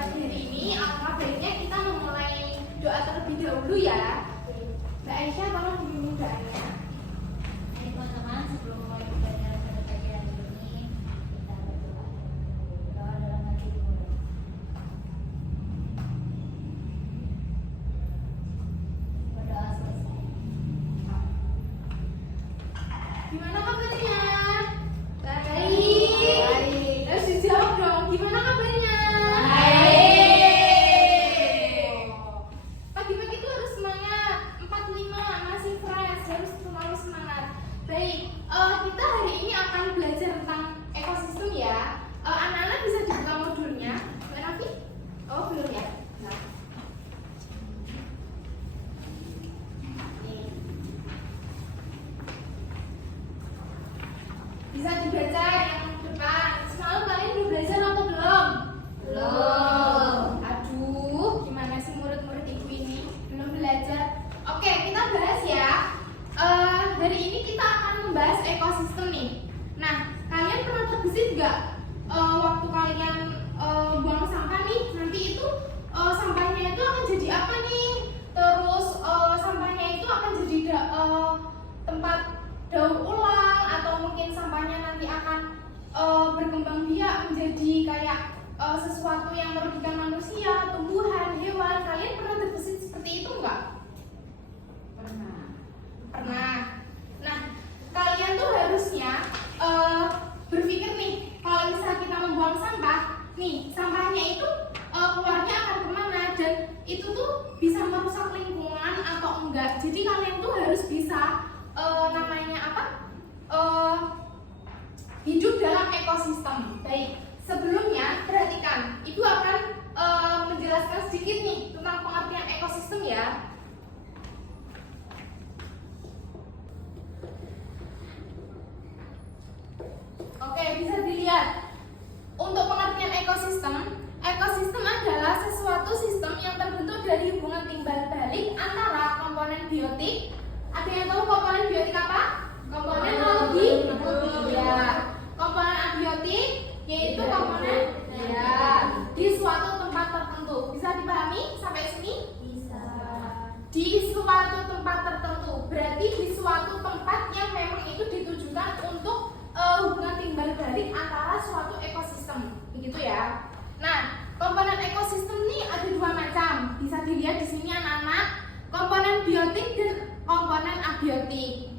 pagi hari ini, alangkah baiknya kita memulai doa terlebih dahulu ya. Mbak Aisyah, tolong dibimbing doanya. Teman-teman, sebelum mulai belajar pada pagi hari ini, kita berdoa. Doa dalam hati dulu. Berdoa selesai. Gimana kabarnya? Baik. Terus dijawab dong, gimana kabarnya? Baik. Pagi-pagi itu harus semangat. 45 masih fresh, harus selalu semangat. Baik, kita hari ini akan belajar tentang ekosistem ya. Anak-anak bisa dibuka modulnya. Mbak Nafi? Oh, belum ya? Nah. Bisa dibaca yang depan. Semalam kalian udah belajar atau belum? Belum. Aduh, gimana sih murid-murid ibu ini? Belum belajar. Oke, kita bahas ya. Hari ini kita akan membahas ekosistem nih. Nah, kalian pernah terbesit nggak waktu kalian buang sampah nih? Nanti itu sampahnya itu akan jadi apa nih? Terus sampahnya itu akan jadi tempat daur ulang, atau mungkin sampahnya nanti akan berkembang biak menjadi kayak sesuatu yang merugikan manusia, tumbuhan, hewan. Kalian pernah terbesit seperti itu nggak? Pernah. Nah, kalian tuh harusnya berpikir nih, kalau misalnya kita membuang sampah, nih sampahnya itu keluarnya akan kemana, dan itu tuh bisa merusak lingkungan atau enggak. Jadi kalian tuh harus bisa hidup dalam ekosistem. Baik, sebelumnya perhatikan, Ibu akan menjelaskan sedikit nih tentang pengertian ekosistem ya. Oke, bisa dilihat. Untuk pengertian ekosistem, ekosistem adalah sesuatu sistem yang terbentuk dari hubungan timbal balik antara komponen biotik. Ada yang tahu komponen biotik apa? Komponen biologi. Ya. Komponen abiotik yaitu komponen di suatu tempat tertentu. Bisa dipahami sampai sini? Bisa. Di suatu tempat tertentu. Berarti di suatu tempat yang memang itu ditujukan untuk hubungan timbal balik antara suatu ekosistem, begitu ya. Nah, komponen ekosistem ini ada dua macam. Bisa dilihat di sini anak-anak, komponen biotik dan komponen abiotik.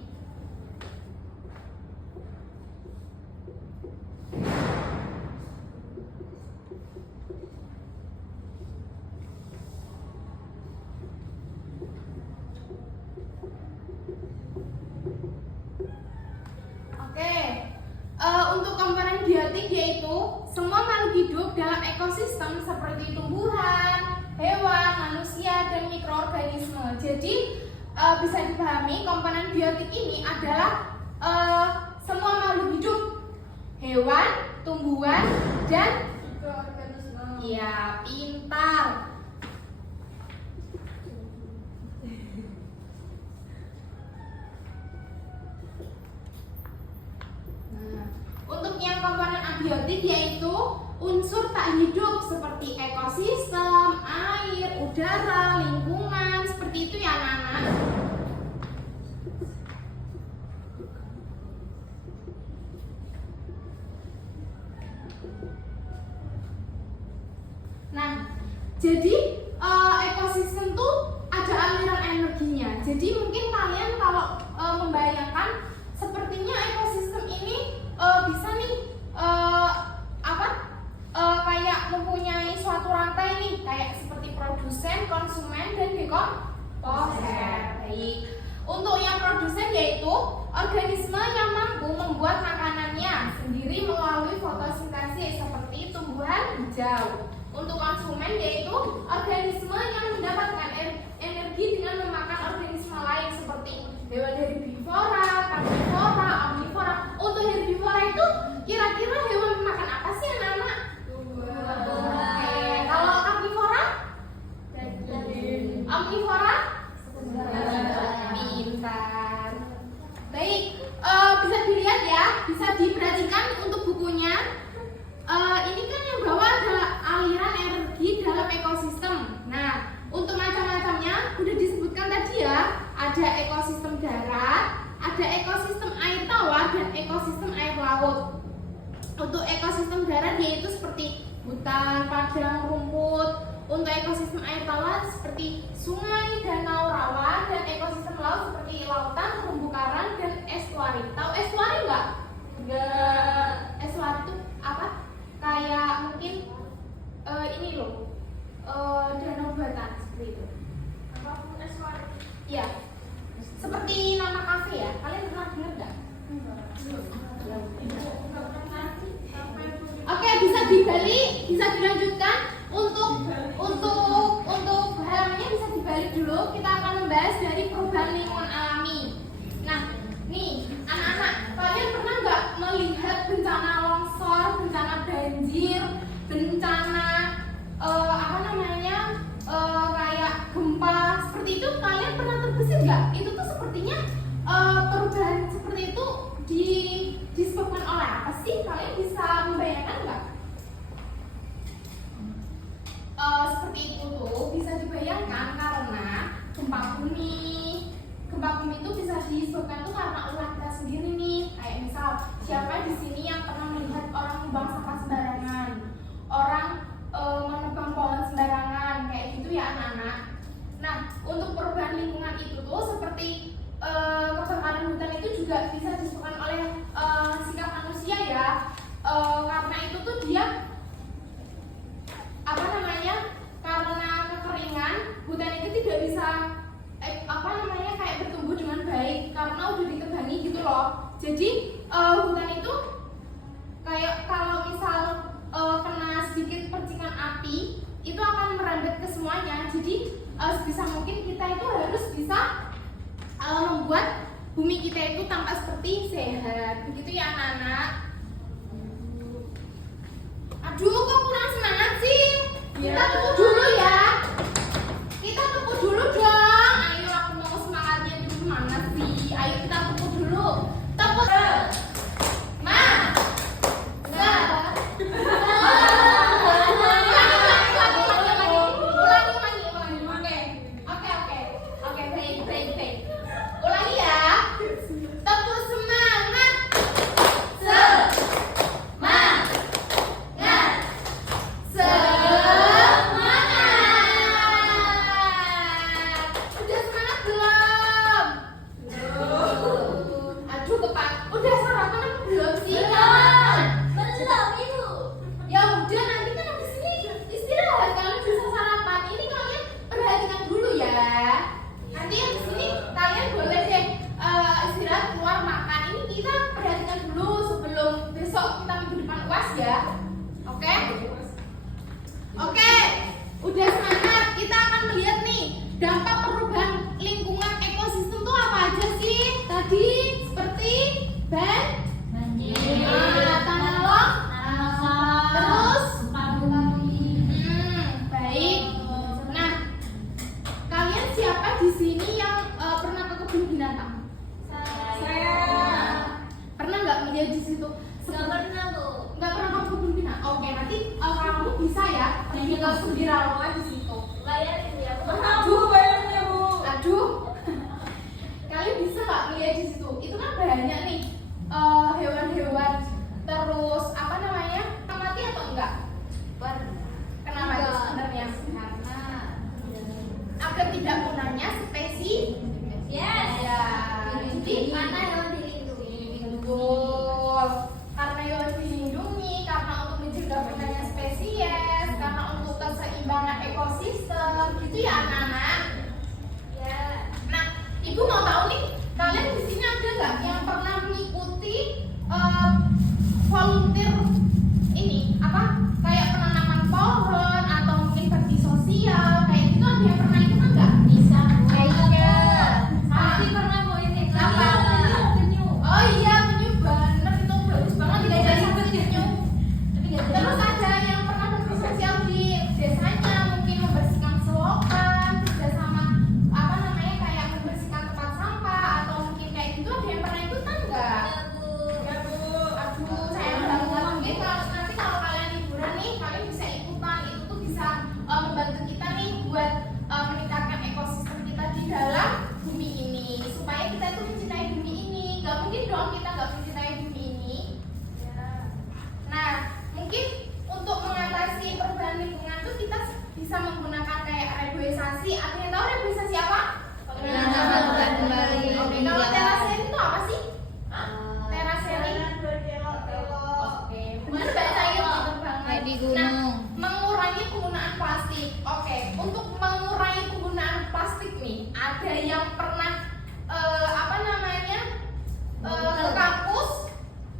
Untuk komponen biotik yaitu semua makhluk hidup dalam ekosistem seperti tumbuhan, hewan, manusia, dan mikroorganisme. Jadi bisa dipahami komponen biotik ini adalah semua makhluk hidup, hewan, tumbuhan, dan mikroorganisme. Ya, pintar. Untuk yang komponen abiotik yaitu unsur tak hidup seperti ekosistem, air, udara, lingkungan, seperti itu ya anak-anak. Nah, jadi ekosistem tuh ada aliran energinya. Jadi mungkin kalian kalau membayangkan sepertinya ekosistem ini bisa nih kayak mempunyai suatu rantai nih, kayak seperti produsen, konsumen, dan dekomposer. Baik. Untuk yang produsen yaitu organisme yang mampu membuat makanannya sendiri melalui fotosintesis seperti tumbuhan hijau. Untuk konsumen yaitu organisme yang mendapatkan energi dengan memakan organisme lain seperti hewan herbivora, karnivora, omnivora. Untuk herbivora itu kira-kira hewan makan apa sih anak-anak? Kalau karnivora? Omnivora? Pintar. Baik, bisa dilihat ya, bisa diperhatikan untuk bukunya. Ini kan yang bawah ada aliran energi untuk ekosistem darat yaitu seperti hutan, padang, rumput. Untuk ekosistem air tawar seperti sungai, danau, rawa, dan ekosistem laut seperti lautan, terumbu karang, dan estuari. Tahu estuari nggak? Nggak. Estuari itu apa? Kayak mungkin ini loh, danau buatan seperti itu. Apa estuari? Iya. Seperti nama kafe ya. Kalian pernah dengar nggak? Oke, bisa dibalik, bisa dilanjutkan untuk halamannya bisa dibalik dulu. Kita akan membahas dari perubahan lingkungan alami. Nah, nih anak-anak, kalian pernah nggak melihat bencana longsor, bencana banjir, bencana kayak gempa seperti itu? Kalian pernah terbesit nggak? Itu tuh sepertinya perubahan seperti itu disebabkan oleh apa sih? Kalian bisa membayangkan nggak? Seperti itu tuh bisa dibayangkan karena gempa bumi itu bisa disebabkan tuh karena ulah kita sendiri nih. Kayak misal siapa di sini yang pernah melihat orang membuang sampah sembarangan, orang menebang pohon sembarangan kayak gitu ya anak-anak. Nah, untuk perubahan lingkungan itu tuh seperti kebakaran hutan itu juga bisa disebabkan oleh sikap manusia ya. Karena itu tuh dia karena kekeringan hutan itu tidak bisa kayak bertumbuh dengan baik karena udah ditebangi gitu loh. Jadi hutan itu kayak kalau misal kena sedikit percikan api itu akan merambat ke semuanya. Jadi sebisa mungkin kita itu harus bisa membuat bumi kita itu tampak seperti sehat. Begitu ya anak-anak. Aduh, kok kurang semangat sih? Kita tepuk dulu ya. Kita tepuk dulu dong. Ayo, aku mau semangatnya dulu mana sih? Ayo kita tepuk dulu. Tepuk. Ulangi ya. Tepuk semangat. Udah semangat belum? Aduh kepak. Udah sarapan apa belum sih? Belum itu. Ya udah nanti kan habis ini istirahat, kalian bisa sarapan. Ini kalian perhatikan dulu ya. Nanti habis ini kalian boleh deh istirahat keluar makan. Ini kita perhatikan dulu sebelum besok kita minggu depan UAS ya. Oke? Oke, udah semangat. Kita akan melihat nih dampak perubahan lingkungan ekosistem tuh apa aja sih? Tadi seperti banjir, tanah longsor, terus baik. Nah, kalian siapa di sini yang pernah ke kebun binatang? Saya. Pernah nggak melihat di situ? Nggak pernah Bu. Nggak pernah ke kebun binatang. Oke, nanti kamu bisa ya kita sendiri di situ. Bayarin ya Bu. Aduh, bayarnya Bu. Aduh. Kalian bisa nggak melihat di situ? Itu kan banyak nih hewan-hewan. Terus mati atau enggak? Kenapa itu sebenarnya? Karena agar tidak punahnya spesies. Yes. Ya. Jadi mana hewan dilindungi? Betul. Karena hewan dilindungi, karena untuk mencegah punahnya spesies, karena untuk keseimbangan ekosistem, gitu ya anak-anak. Ya. Nah, Ibu mau tahu nih, kalian di sini ada nggak yang pernah mengikuti volunteer ini mengurangi penggunaan plastik. Oke, untuk mengurangi penggunaan plastik nih, ada yang pernah ke kampus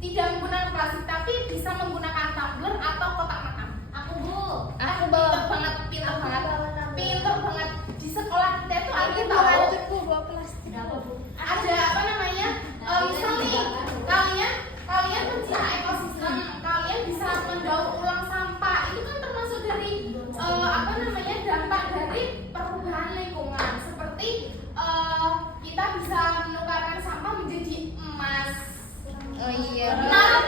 tidak menggunakan plastik tapi bisa menggunakan tumbler atau kotak makan? Aku Bu. Aku bawa Pinter banget. Di sekolah kita tuh ada tahu bawa plastik. Kenapa Bu? ada misal nih kalian pencinta ekosistem, kalian bisa mendaur ulang sampah. Itu kan termasuk dari dampak dari perubahan lingkungan, seperti kita bisa menukarkan sampah menjadi emas. Oh iya. Menarik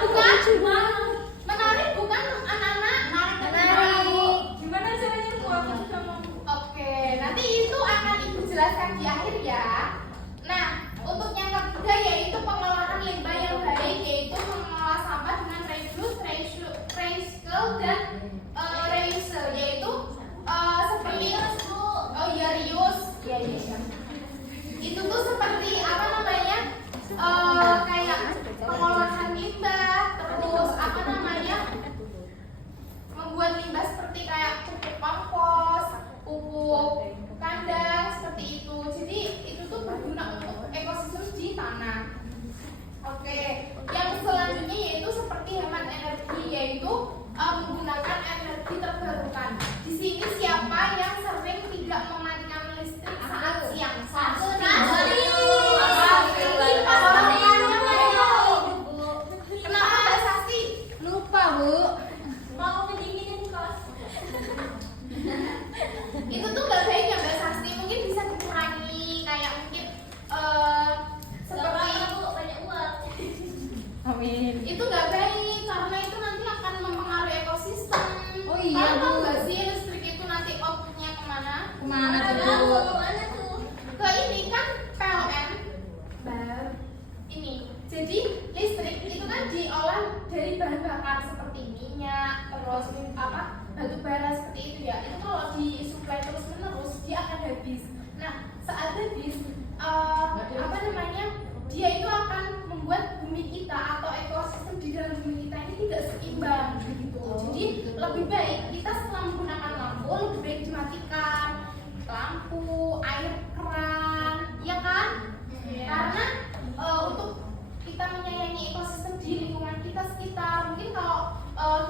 bukan anak-anak? Menarik. Gimana caranya Bu? Aku juga mau. Oke, nanti itu akan Ibu jelaskan di akhir ya. Nah, untuk yang ketiga yaitu pengelolaan limbah yang baik, yaitu mengelola sampah dengan reduce, recycle, dan reuse, yaitu seperti reuse. Iya. Itu tuh seperti kayak pengolahan limbah, terus membuat limbah seperti kayak pupuk kompos, pupuk kandang, seperti itu. Jadi itu tuh berguna untuk ekosistem di tanah. Oke, yang selanjutnya yaitu seperti hemat energi, yaitu menggunakan energi terbarukan. Di sini siapa yang sering tidak mematikan listrik saat siang? Kenapa Mbak Sasti? Lupa, Bu. Mau ngedinginin kos. Itu tuh nggak baik ya Mbak Sasti. Mungkin bisa dikurangi, kayak mungkin seperti Bu, banyak uang. Amin. itu nggak baik karena itu nanti akan mempengaruhi ekosistem. Oh iya, Kalian tahu Bu. nggak sih listrik itu nanti outputnya kemana? Kemana tuh, Bu? Mana tuh? Ke ini kan PLN. Ini. Jadi listrik itu kan diolah dari bahan bakar seperti minyak, terus batu bara seperti itu ya. Itu kalau disuplai terus menerus dia akan habis. Nah, saat habis dia itu akan membuat bumi kita atau ekosistem di dalam bumi kita ini tidak seimbang begitu. Jadi lebih baik kita setelah menggunakan lampu lebih baik dimatikan lampu, air keran, ya kan? Karena untuk kita menyayangi ekosistem di lingkungan kita sekitar, mungkin kalau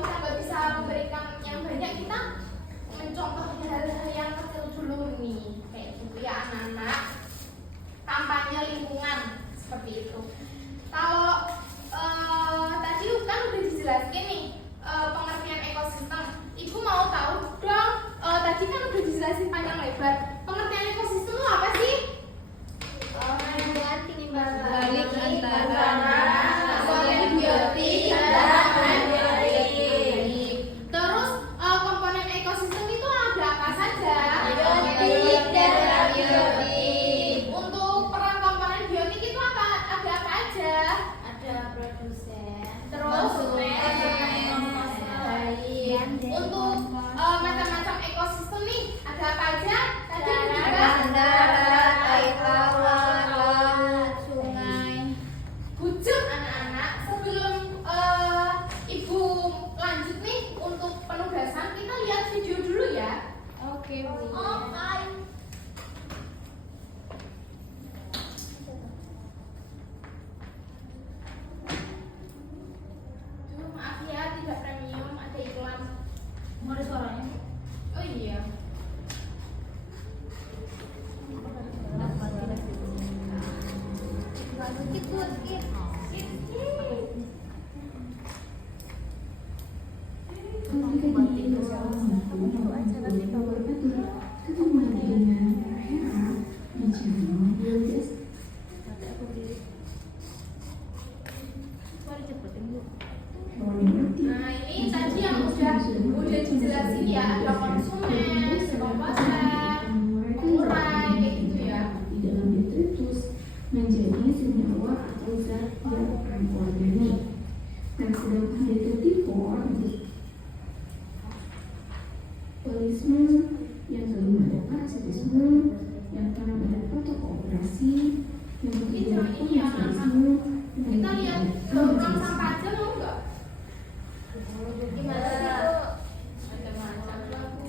kita nggak bisa memberikan yang banyak, kita mencontoh hal-hal yang kecil dulu nih, kayak gitu ya anak-anak. Kampanye lingkungan seperti itu. Kalau tadi kan udah dijelasin nih pengertian ekosistem. Ibu mau tahu dong, tadi kan udah dijelasin panjang lebar. Pengertian ekosistem itu apa sih? Balik antara biotik dan abiotik. Terus komponen ekosistem itu ada apa saja? Biotik dan abiotik. Untuk peran komponen biotik itu ada apa aja? Ada produsen. Terus Baik. untuk macam-macam ekosistem nih ada apa aja? Tadi Ada darat, air tawar, laut, sungai. Bujuk anak-anak, sebelum ibu lanjut nih untuk penugasan, kita lihat video dulu ya. Oke, Bu. Maaf ya, tidak premium, ada iklan. Mau ada suaranya? Oh iya. Nah ini tadi yang udah dijelasin ya, ada konsumen, komposer, pengurai, kayak gitu ya. Di dalam detritus menjadi senyawa atau zat yang anorganik. Nah, sedangkan detritivor polisme, yang kelima ada parasitisme, yang keenam ada fotokooperasi, yang ketujuh ada komersialisme. Kita lihat program sampah aja mau nggak? Gimana sih Bu? Macam-macam.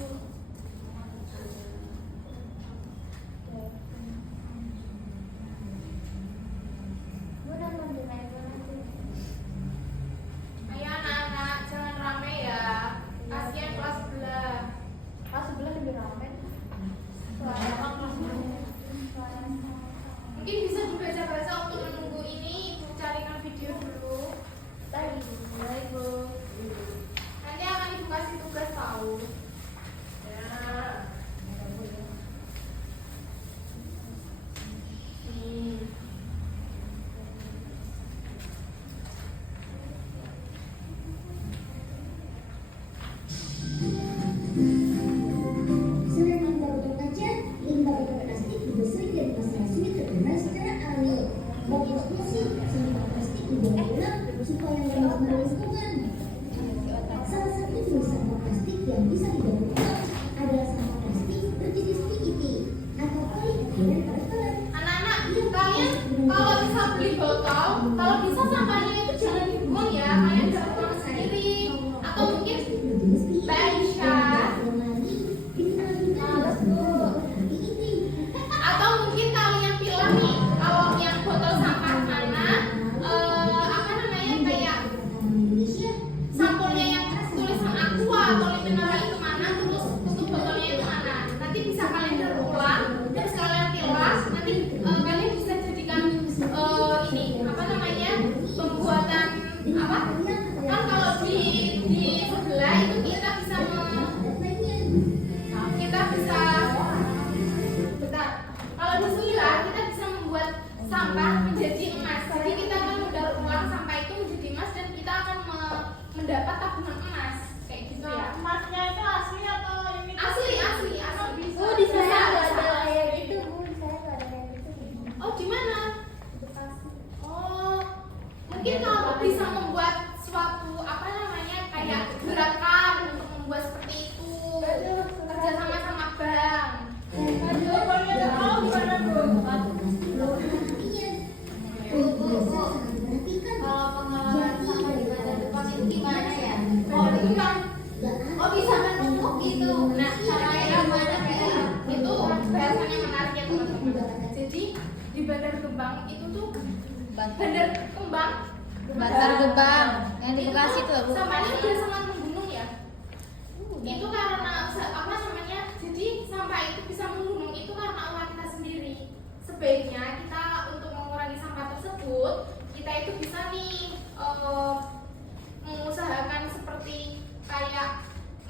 itu. Nah, Caranya mana itu bahasannya menarik ya teman-teman. Jadi di Bantar Gebang itu tuh Bandar Kembang, Bantar Gebang yang di Bekasi tuh Bu. sampahnya udah sangat menggunung ya. Itu karena apa namanya? Jadi sampah itu bisa menggunung itu karena ulah kita sendiri. Sebaiknya kita untuk mengurangi sampah tersebut, kita itu bisa nih mengusahakan seperti kayak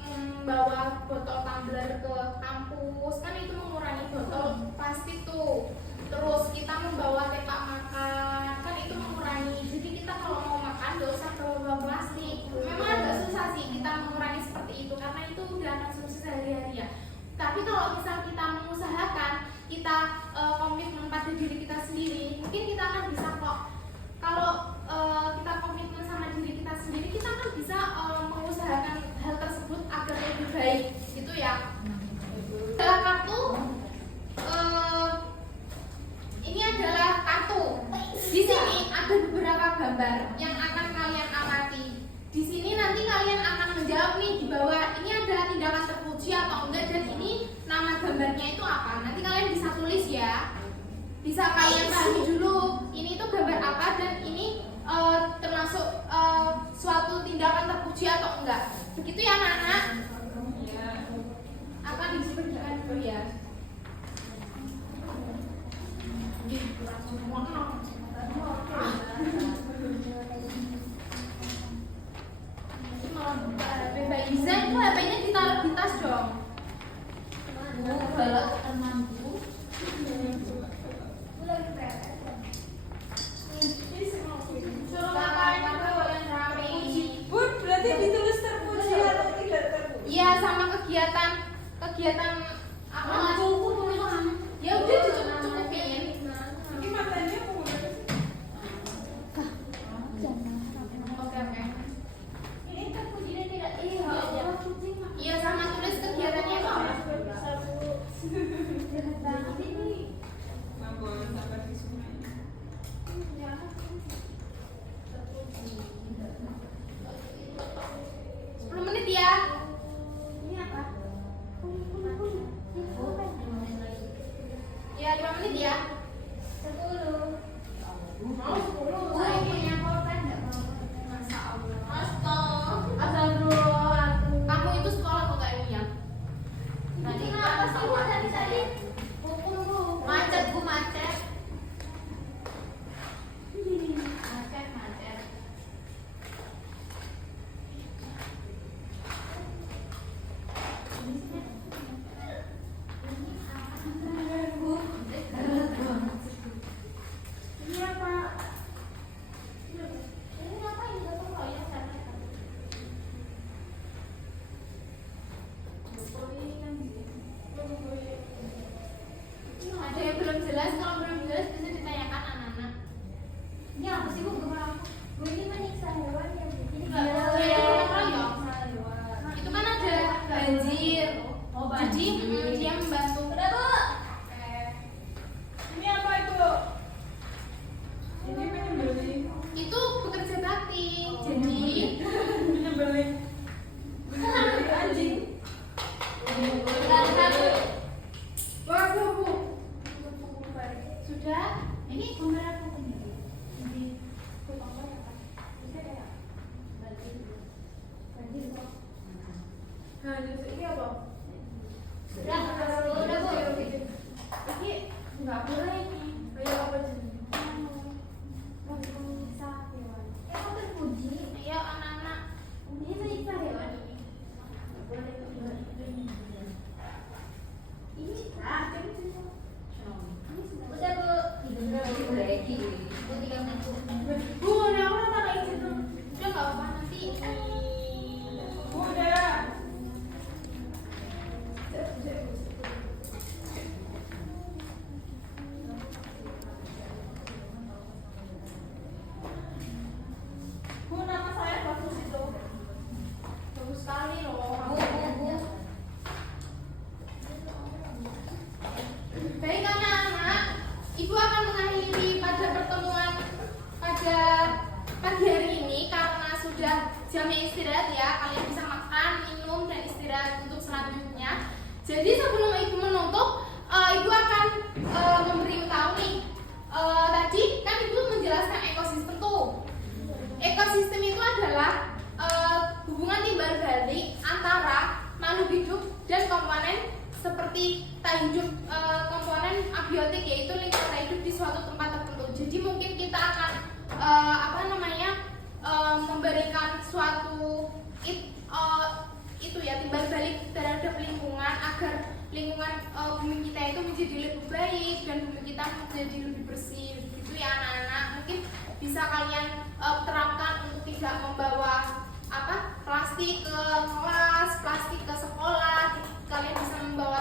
membawa botol tumbler ke kampus, kan itu mengurangi botol plastik tuh. Terus kita membawa tepak makan, kan itu mengurangi. Jadi kita kalau mau makan gak usah bawa plastik. Memang agak susah sih kita mengurangi seperti itu karena itu udah konsumsi sehari-hari ya. Tapi kalau misal kita mengusahakan, kita komitmen pada diri kita sendiri, mungkin kita akan bisa kok. Kalau kita komitmen sama diri kita sendiri, kita akan bisa mengusahakan hal tersebut agar lebih baik, gitu ya. Dalam kartu ini adalah kartu. Di sini ada beberapa gambar yang akan kalian amati. Di sini nanti kalian akan menjawab nih di bawah ini adalah tindakan terpuji atau enggak, dan ini nama gambarnya itu apa. Nanti kalian bisa tulis ya. Bisa kalian pahami dulu ini tuh gambar apa dan ini termasuk suatu tindakan terpuji atau enggak. Begitu ya anak-anak? Akan disebutkan dulu ya. Bisa itu HP-nya ditaruh di tas dong. Kalau temanku Suruh ngapain apa yang rame. Bun, berarti ditulis terpuji atau tidak terpuji? Iya, sama kegiatan apa? Ya udah cukupin. Ini matanya mau berapa sih? Oke. ini terpujinya tidak Iya, sama tulis kegiatannya itu apa? Nggak boleh sampai di sungai. 10 menit ya. ini apa? Ya, 5 menit ya. 10. Mau 10. Saya punya korban enggak mau? Masa Allah. Astagfirullah. Kamu itu sekolah kok kayak ini ya? Tadi kenapa sih Bu tadi? Hukum Bu. Macet, Bu, macet. Macet. Ini apa? Ini ngapain gotong royong sana? Ada yang belum jelas? Kalau belum jelas bisa ditanyakan anak-anak. Ini apa sih Bu? Gemar Bu ini menyiksa hewan ya Bu. Ini Enggak boleh gotong royong. Itu kan ada banjir. Jadi dia membantu. Udah Bu. Ini apa itu? Ini menyembelih. Itu bekerja bakti. Jadi Menyembelih. Menyembelih anjing. waduh, Bu. Sudah? Ini gambar apa ini? Nah, ini apa? Udah Bu. Ini nggak boleh nih. Kayak apa jenis? Ya kok terpuji? Ayo anak-anak. Ini menyiksa hewan ini. Ini udah Bu. Bu 3 menit Bu. Bu, nah aku tak kayak gitu. Udah nggak apa nanti. Udah. Jadi sebelum ibu menutup, ibu akan memberitahu nih. Tadi kan ibu menjelaskan ekosistem tuh. Ekosistem itu adalah hubungan timbal balik antara makhluk hidup dan komponen seperti tak hidup, komponen abiotik, yaitu lingkungan hidup di suatu tempat tertentu. Jadi mungkin kita akan memberikan suatu itu ya, timbal balik terhadap lingkungan agar lingkungan bumi kita itu menjadi lebih baik dan bumi kita menjadi lebih bersih. Gitu ya anak-anak. Mungkin bisa kalian terapkan untuk tidak membawa plastik ke kelas, plastik ke sekolah. Kalian bisa membawa